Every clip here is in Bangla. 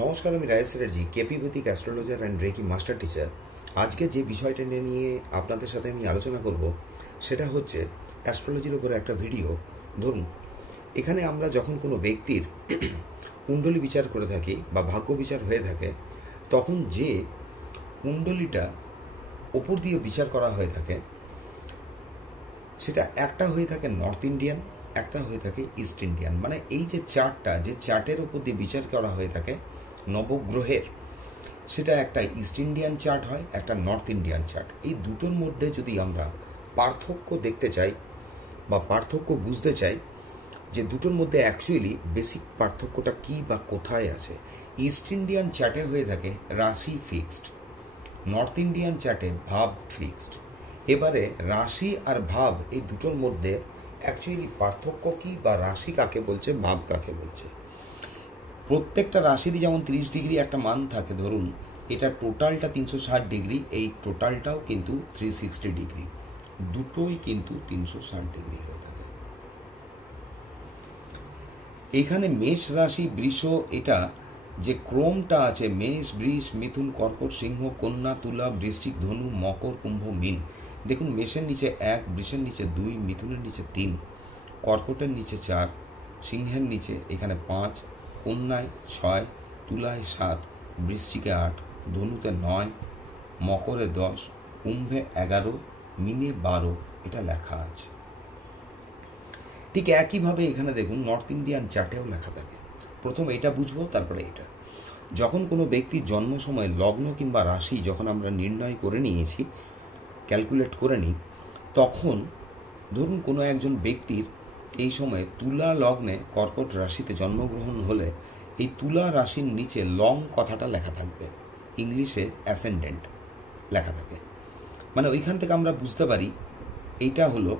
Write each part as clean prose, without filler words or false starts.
নমস্কার, আমি Rayesh Chatterjee, KP Vedic astrologer and reiki master teacher. আজকে যে বিষয়টা নিয়ে আপনাদের সাথে আমি আলোচনা করব সেটা হচ্ছে অ্যাস্ট্রোলজির উপরে একটা ভিডিও। ধরুন, এখানে আমরা যখন কোনো ব্যক্তির কুণ্ডলী বিচার করে থাকি বা ভাগ্য বিচার হয়ে থাকে, তখন যে কুণ্ডলীটা ওপর দিয়ে বিচার করা হয়ে থাকে সেটা একটা হয়ে থাকে নর্থ ইন্ডিয়ান, একটা হয়ে থাকে ইস্ট ইন্ডিয়ান। মানে এই যে চার্টটা, যে চার্টের ওপর দিয়ে বিচার করা হয়ে থাকে নবগ্রহের, সেটা একটা ইস্ট ইন্ডিয়ান চার্ট হয়, একটা নর্থ ইন্ডিয়ান চার্ট। এই দুটোর মধ্যে যদি আমরা পার্থক্য দেখতে চাই বা পার্থক্য বুঝতে চাই যে দুটোর মধ্যে অ্যাকচুয়ালি বেসিক পার্থক্যটা কী বা কোথায় আছে, ইস্ট ইন্ডিয়ান চার্টে হয়ে থাকে রাশি ফিক্সড, নর্থ ইন্ডিয়ান চার্টে ভাব ফিক্সড। এবারে রাশি আর ভাব এই দুটোর মধ্যে অ্যাকচুয়ালি পার্থক্য কী বা রাশি কাকে বলছে, ভাব কাকে বলছে। প্রত্যেকটা রাশিরই যেমন 30 ডিগ্রি একটা মান থাকে, ধরুন এটা টোটালটা 360 ডিগ্রি, এই টোটালটাও কিন্তু 360 ডিগ্রি, দুটোই কিন্তু 360 ডিগ্রি হয়ে থাকে। এখানে মেষ রাশি, বৃষ, এটা যে ক্রমটা আছে মেষ, বৃষ, মিথুন, কর্কট, সিংহ, কন্যা, তুলা, বৃশ্চিক, ধনু, মকর, কুম্ভ, মীন। দেখুন, মেষের নিচে 1, বৃষের নিচে 2, মিথুনের নিচে 3, কর্কটের নিচে 4, সিংহের নিচে এখানে 5, কন্যায় 6, তুলায় 7, বৃশ্চিকে 8, ধনুতে 9, মকরে 10, কুম্ভে 11, মীনে 12, এটা লেখা আছে। ঠিক একইভাবে এখানে দেখুন নর্থ ইন্ডিয়ান চার্টেও লেখা থাকে। প্রথম এটা বুঝবো, তারপরে এটা। যখন কোনো ব্যক্তির জন্ম সময় লগ্ন কিংবা রাশি যখন আমরা নির্ণয় করে নিয়েছি, ক্যালকুলেট করে নিই, তখন ধরুন কোনো একজন ব্যক্তির এই সময় তুলা লগ্নে কর্কট রাশিতে জন্মগ্রহণ হলে এই তুলা রাশির নিচে লং কথাটা লেখা থাকবে, ইংলিশে অ্যাসেন্ডেন্ট লেখা থাকে। মানে ওইখান থেকে আমরা বুঝতে পারি এইটা হলো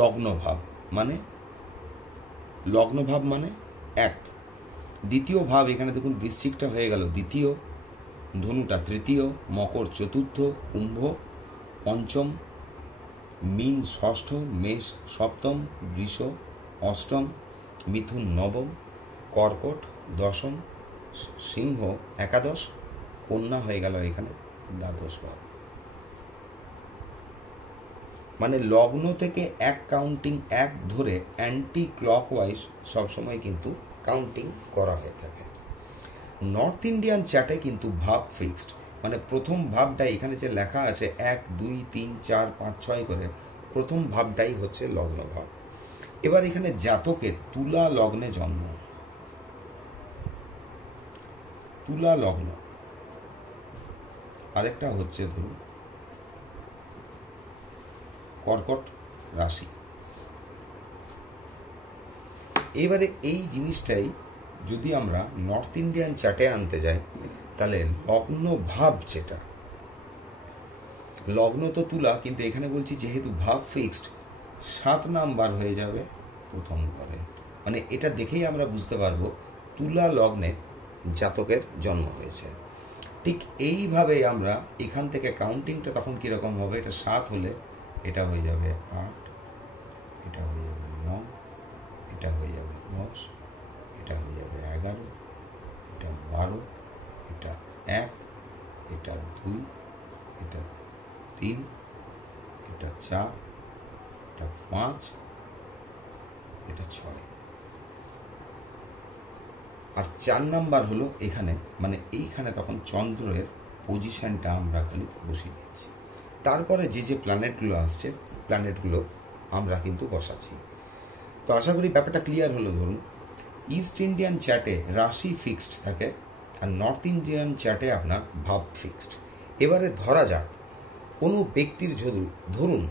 লগ্নভাব। মানে লগ্নভাব মানে 1। দ্বিতীয় ভাব, এখানে দেখুন বৃশ্চিকটা হয়ে গেল দ্বিতীয়, ধনুটা তৃতীয়, মকর চতুর্থ, কুম্ভ পঞ্চম, মীন ষষ্ঠ, মেষ সপ্তম, বৃষ অষ্টম, মিথুন নবম, কর্কট দশম, সিংহ একাদশ, কন্যা হয়ে গেল এখানে দ্বাদশ ভাব। মানে লগ্ন থেকে এক কাউন্টিং 1 ধরে অ্যান্টি ক্লকওয়াইজ সবসময় কিন্তু কাউন্টিং করা হয়ে থাকে। নর্থ ইন্ডিয়ান চার্টে কিন্তু ভাব ফিক্সড, মানে প্রথম ভাবটা এখানে যে লেখা আছে 1, 2, 3, 4, 5, 6 করে, প্রথম ভাবটাই হচ্ছে লগ্ন ভাব। এবার এখানে জাতকের তুলা লগ্নে জন্ম, তুলা লগ্ন, আরেকটা হচ্ছে ধরুন কর্কট রাশি। এবারে এই জিনিসটাই যদি আমরা নর্থ ইন্ডিয়ান চার্টে আনতে যাই, তাহলে লগ্ন ভাব, যেটা লগ্ন তো তুলা, কিন্তু এখানে বলছি যেহেতু ভাব ফিক্সড, 7 নাম্বার হয়ে যাবে প্রথম ঘরে। মানে এটা দেখেই আমরা বুঝতে পারবো তুলা লগ্নে জাতকের জন্ম হয়েছে। ঠিক এইভাবে আমরা এখান থেকে কাউন্টিংটা তখন কীরকম হবে, এটা 7 হলে এটা হয়ে যাবে 8, এটা হয়ে যাবে 9, এটা হয়ে যাবে 10, এটা হয়ে যাবে 11, এটা 12, এটা 1, এটা 2, এটা 3, এটা 4, এটা 5, এটা 6। আর 4 নাম্বার হলো এখানে, মানে এইখানে তখন চন্দ্রের পজিশনটা আমরা খালি বসিয়ে দিচ্ছি। তারপরে যে যে প্ল্যানেটগুলো আসছে, প্ল্যানেটগুলো আমরা কিন্তু বসাচ্ছি। তো আশা করি ব্যাপারটা ক্লিয়ার হলো। ধরুন, ইস্ট ইন্ডিয়ান চার্টে রাশি ফিক্সড থাকে আর নর্থ ইন্ডিয়ান চার্টে আপনার ভাব ফিক্সড। এবারে ধরা যাক কোনো ব্যক্তির ধরুন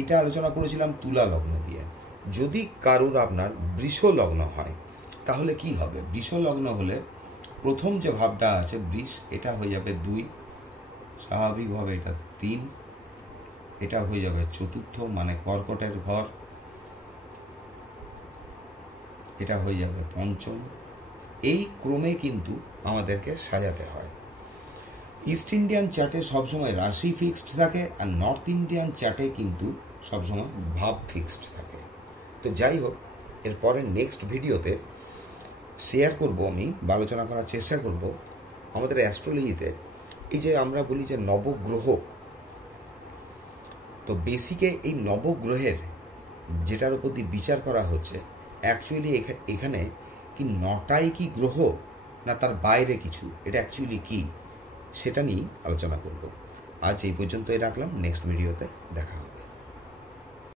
এটা আলোচনা করেছিলাম তুলা লগ্ন দিয়ে, যদি কারুর আপনার বৃষ লগ্ন হয় তাহলে কি হবে। বৃষ লগ্ন হলে প্রথম যে ভাবটা আছে বৃষ, এটা হয়ে যাবে 2, স্বাভাবিকভাবে এটা 3, এটা হয়ে যাবে চতুর্থ মানে কর্কটের ঘর, এটা হয়ে যাবে পঞ্চম। এই ক্রমে কিন্তু আমাদেরকে সাজাতে হয়। ইস্ট ইন্ডিয়ান চার্টে সবসময় রাশি ফিক্সড থাকে আর নর্থ ইন্ডিয়ান চার্টে কিন্তু সবসময় ভাব ফিক্সড থাকে। তো যাই হোক, এরপরে নেক্সট ভিডিওতে শেয়ার করব, আমি বা আলোচনা করার চেষ্টা করব আমাদের অ্যাস্ট্রোলজিতে এই যে আমরা বলি যে নবগ্রহ, তো বেসিকে এই নবগ্রহের যেটার উপর দিয়ে বিচার করা হচ্ছে অ্যাকচুয়ালি এখানে কি নটাই কি গ্রহ না তার বাইরে কিছু, এটা অ্যাকচুয়ালি কি সেটা নিয়েই আলোচনা করব। আজ এই পর্যন্তই রাখলাম, নেক্সট ভিডিওতে দেখা হবে।